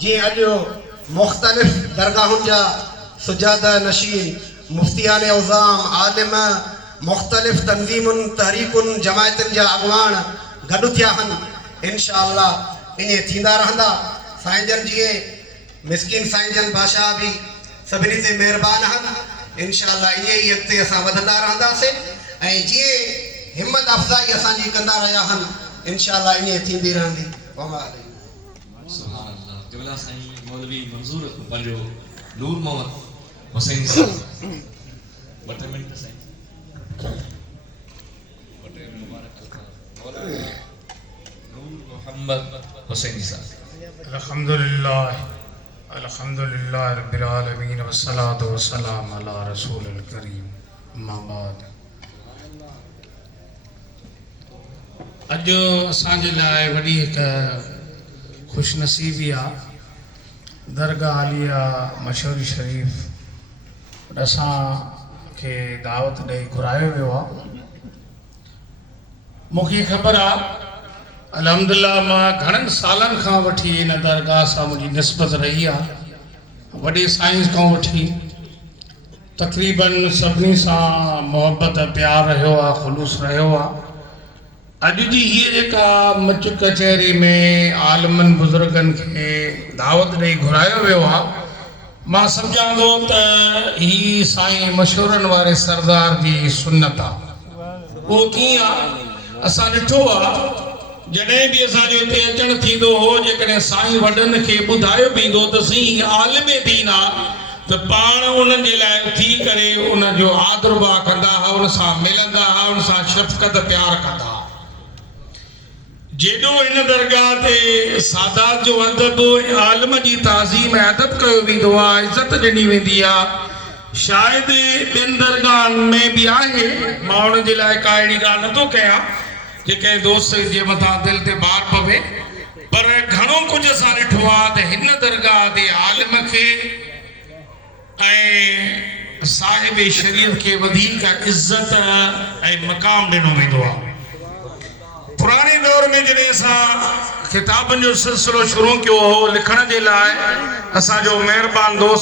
जी अॼु मुख़्तलिफ़ दरगाहुनि जा सुजादा नशीन मुफ्तियान उज़ाम आलिम मुख़्तलिफ़ तंज़ीमुनि तहरीकुनि जमायतुनि जा अॻवान गॾु थिया आहिनि। इंशाअल्लाह ईअं थींदा रहंदा। साईं जन जीअं मिस्किन साईं जन बादशाह बि सभिनी ते महिरबान आहिनि। इंशाअल्लाह ईअं ई अॻिते असां वधंदा रहंदासीं ऐं जीअं हिमत अफ़ज़ाई असांजी कंदा रहिया आहिनि इंशाअल्लाह ईअं थींदी रहंदी। सुभान अल्लाह। क़िबला साईं मौलवी मंज़ूर पंहिंजो नूर मोहम्मद हुसैन साहब ॿ मिंट साईं नूर मोहम्मद हुसैन साहब। अल्हम्दुलिल्लाह रब्बिल आलमीन वस्सलातु वस्सलाम अला रसूलिल करीम अम्मा बाद। अॼु असांजे लाइ वॾी हिकु ख़ुशनसीबी आहे। दरगाह आलिया मशहूरी शरीफ़ असांखे दावत ॾेई घुरायो वियो आहे। मूंखे ख़बर आहे अल्हम्दुलिल्लाह मां घणनि सालनि खां वठी इन दरगाह सां मुंहिंजी निस्बत रही आहे। वॾे साईं खां वठी तक़रीबन सभिनी सां मुहबत प्यार रहियो आहे, ख़ुलूस रहियो आहे। अॼु जी हीअ जेका मच कचहरी में आलमनि बुज़ुर्गनि खे दावत ॾेई घुरायो वियो आहे, मां सम्झां थो त हीअ साईं मशहूरनि वारे सरदार जी सुन्नत आहे। उहो कीअं आहे? असां ॾिठो आहे जॾहिं बि असांजो हिते अचणु थींदो हो, जेकॾहिं साईं वॾनि खे ॿुधायो वेंदो त साईं आलिम दीन आहे त पाण उन्हनि जे लाइ थी करे उनजो आदरबा कंदा हुआ, उन सां मिलंदा हुआ, उन सां शफ़क़त प्यार कंदा हुआ। जेॾो हिन दरगाह ते सादात जो अदब आलिम जी ताज़ीम ऐं अदब कयो वेंदो आहे, इज़त ॾिनी वेंदी आहे, शायदि ॿियनि दरगाहनि में बि आहे। मां उन जे लाइ का अहिड़ी ॻाल्हि नथो कयां जे कंहिं दोस्त जे मथां दिलि ते बार पवे, पर घणो कुझु असां ॾिठो आहे त हिन दरगाह ते आलिम खे ऐं साहिब शरीयत खे वधीक इज़त ऐं मक़ाम ॾिनो वेंदो आहे। पुराणे दौर में जॾहिं असां किताबनि जो सिलसिलो शुरू कयो हो लिखण जे लाइ, असांजो महिरबान दोस्त